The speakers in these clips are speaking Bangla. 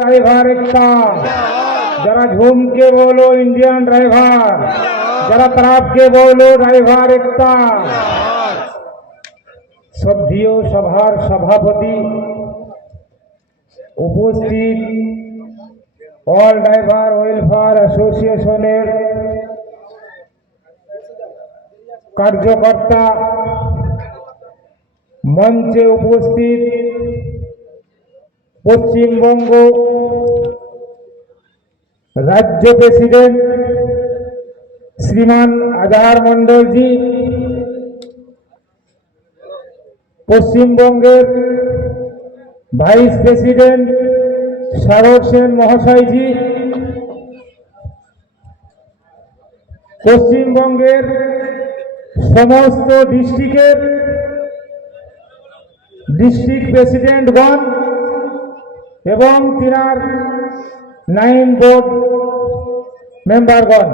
ड्राइवर एकता, जरा झूम के बोलो इंडियन ड्राइवर, जरा तराप के बोलो ड्राइवर एकता। শ্রদ্ধেয় সভার সভাপতি, উপস্থিত অল ড্রাইভার ওয়েলফেয়ার অ্যাসোসিয়েশনের কার্যকর্তা, মঞ্চে উপস্থিত পশ্চিমবঙ্গ রাজ্য প্রেসিডেন্ট শ্রীমান আজহার মন্ডলজি, পশ্চিমবঙ্গের ভাইস প্রেসিডেন্ট শারদ সেন মহাশয়জি, পশ্চিমবঙ্গের সমস্ত ডিস্ট্রিক্ট প্রেসিডেন্টগণ এবং তিনার 9 বোর্ড মেম্বারগণ,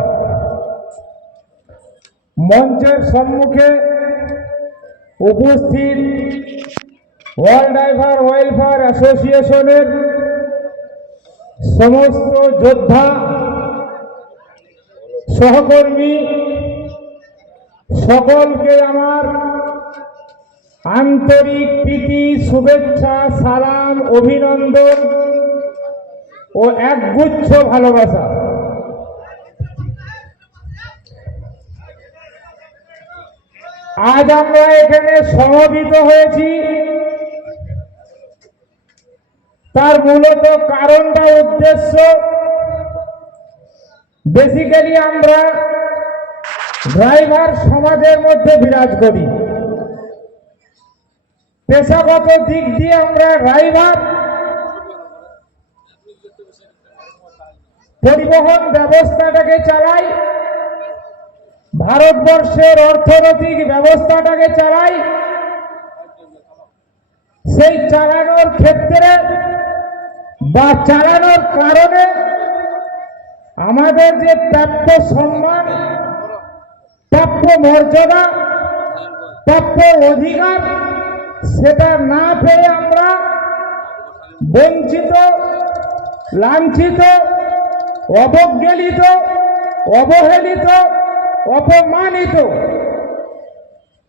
মঞ্চের সম্মুখে উপস্থিত ওয়ার্ল্ড ড্রাইভার ওয়েলফেয়ার অ্যাসোসিয়েশনের সমস্ত যোদ্ধা সহকর্মী, সকলকে আমার আন্তরিক প্রীতি, শুভেচ্ছা, সালাম, অভিনন্দন ও একগুচ্ছ ভালোবাসা। আজ আমরা এখানে সমবেত হয়েছি, তার মূলত কারণটা, উদ্দেশ্য, বেসিক্যালি আমরা ড্রাইভার সমাজের মধ্যে বিরাজ করি। পেশাগত দিক দিয়ে আমরা ড্রাইভার, পরিবহন ব্যবস্থাটাকে চালাই, ভারতবর্ষের অর্থনৈতিক ব্যবস্থাটাকে চালাই। সেই চালানোর ক্ষেত্রে বা চালানোর কারণে আমাদের যে প্রাপ্য সম্মান, প্রাপ্য মর্যাদা, প্রাপ্য অধিকার, সেটা না পেয়ে আমরা বঞ্চিত, লাঞ্ছিত, অবজ্ঞালিত, অবহেলিত, অপমানিত।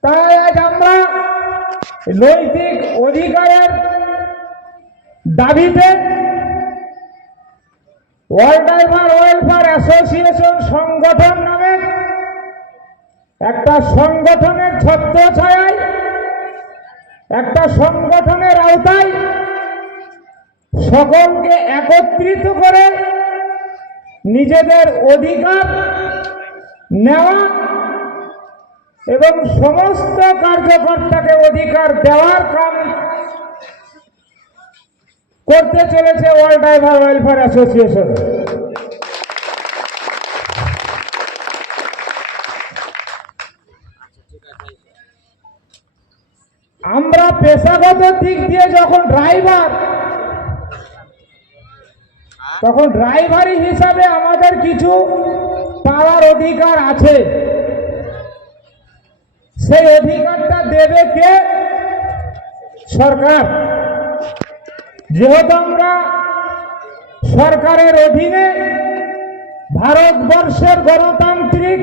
তাই আজ আমরা নৈতিক অধিকারের দাবিতে ওয়ার্ল্ড ড্রাইভার ওয়েলফেয়ার অ্যাসোসিয়েশন সংগঠন নামে একটা সংগঠনের ছত্রছায়ায়, একটা সংগঠনের আওতায় সকলকে একত্রিত করে নিজেদের অধিকার নেওয়া এবং সমস্ত কার্যকর্তাকে অধিকার দেওয়ার কাম করতে চলেছে ওয়ার্ল্ড ড্রাইভার ওয়েলফেয়ার অ্যাসোসিয়েশন। আমরা পেশাগত দিক দিয়ে যখন ড্রাইভার, তখন ড্রাইভারি হিসাবে আমাদের কিছু পাওয়ার অধিকার আছে। সেই অধিকারটা দেবে কে? সরকার। যেহেতু আমরা সরকারের অধীনে ভারতবর্ষের গণতান্ত্রিক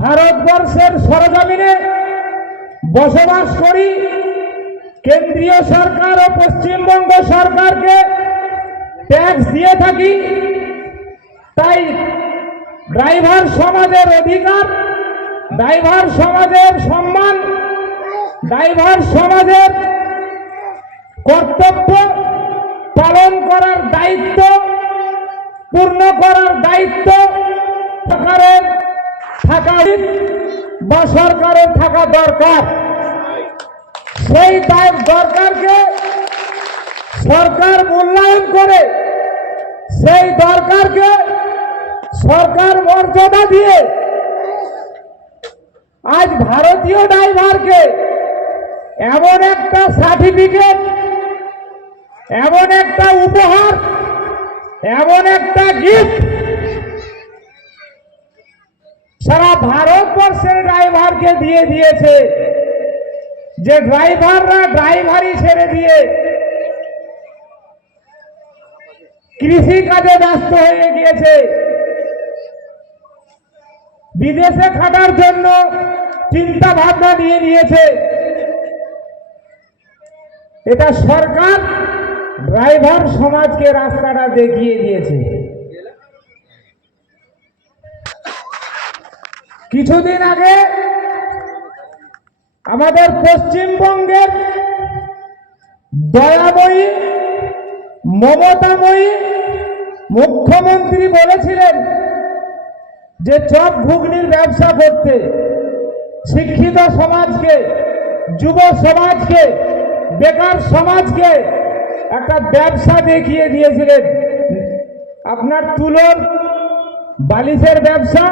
ভারতবর্ষের সরজমিনে বসবাস করি, কেন্দ্রীয় সরকার ও পশ্চিমবঙ্গ সরকারকে ট্যাক্স দিয়ে থাকি, তাই ড্রাইভার সমাজের অধিকার, ড্রাইভার সমাজের সম্মান, ড্রাইভার সমাজের কর্তব্য পালন করার দায়িত্ব, পূর্ণ করার দায়িত্ব সরকারের থাকা বা সরকারের থাকা দরকার। সেই দরকারকে সরকার মূল্যায়ন করে, সেই দরকারকে সরকার মর্যাদা দিয়ে আজ ভারতীয় ড্রাইভারকে এমন একটা সার্টিফিকেট, এমন একটা উপহার, এমন একটা গিফট সারা ভারতবর্ষের ড্রাইভারকে দিয়ে দিয়েছে যে ড্রাইভাররা ড্রাইভারি ছেড়ে দিয়ে কৃষি কাজে ব্যস্ত হয়ে গিয়েছে, বিদেশে খাটার জন্য চিন্তা ভাবনা নিয়ে নিয়েছে। এটা সরকার ড্রাইভার সমাজকে রাস্তাটা দেখিয়ে দিয়েছে। কিছুদিন আগে আমাদের পশ্চিমবঙ্গের দয়াময়ী মমতাময়ী মুখ্যমন্ত্রী বলেছিলেন যে চপ ঘুগনির ব্যবসা করতে শিক্ষিত সমাজকে, যুব সমাজকে, বেকার সমাজকে একটা ব্যবসা দেখিয়ে দিয়েছিলেন। আপনার তুলোর বালিশের ব্যবসা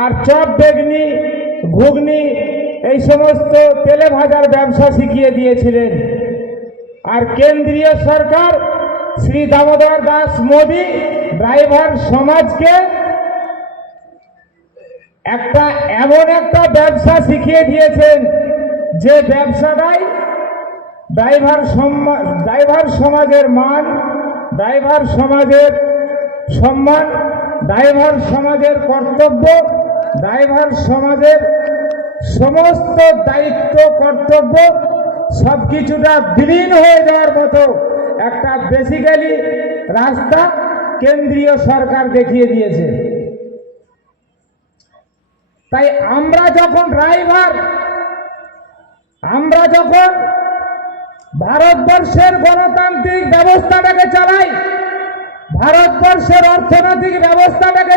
আর চপ বেগনি ঘুগনি এই সমস্ত তেলে ভাজার ব্যবসা শিখিয়ে দিয়েছিলেন। আর কেন্দ্রীয় সরকার শ্রী দামোদর দাস মোদী ড্রাইভার সমাজকে এমন একটা ব্যবসা শিখিয়ে দিয়েছেন যে ব্যবসাটাই ড্রাইভার সমাজের মান, ড্রাইভার সমাজের সম্মান, ড্রাইভার সমাজের কর্তব্য, ড্রাইভার সমাজের সমস্ত দায়িত্ব কর্তব্য সবকিছুটা বিলীন হয়ে যাওয়ার মতো একটা বেসিক্যালি রাস্তা কেন্দ্রীয় সরকার দেখিয়ে দিয়েছে। তাই আমরা যখন ভারতবর্ষের গণতান্ত্রিক ব্যবস্থাটাকে চালাই, ভারতবর্ষের অর্থনৈতিক ব্যবস্থাটাকে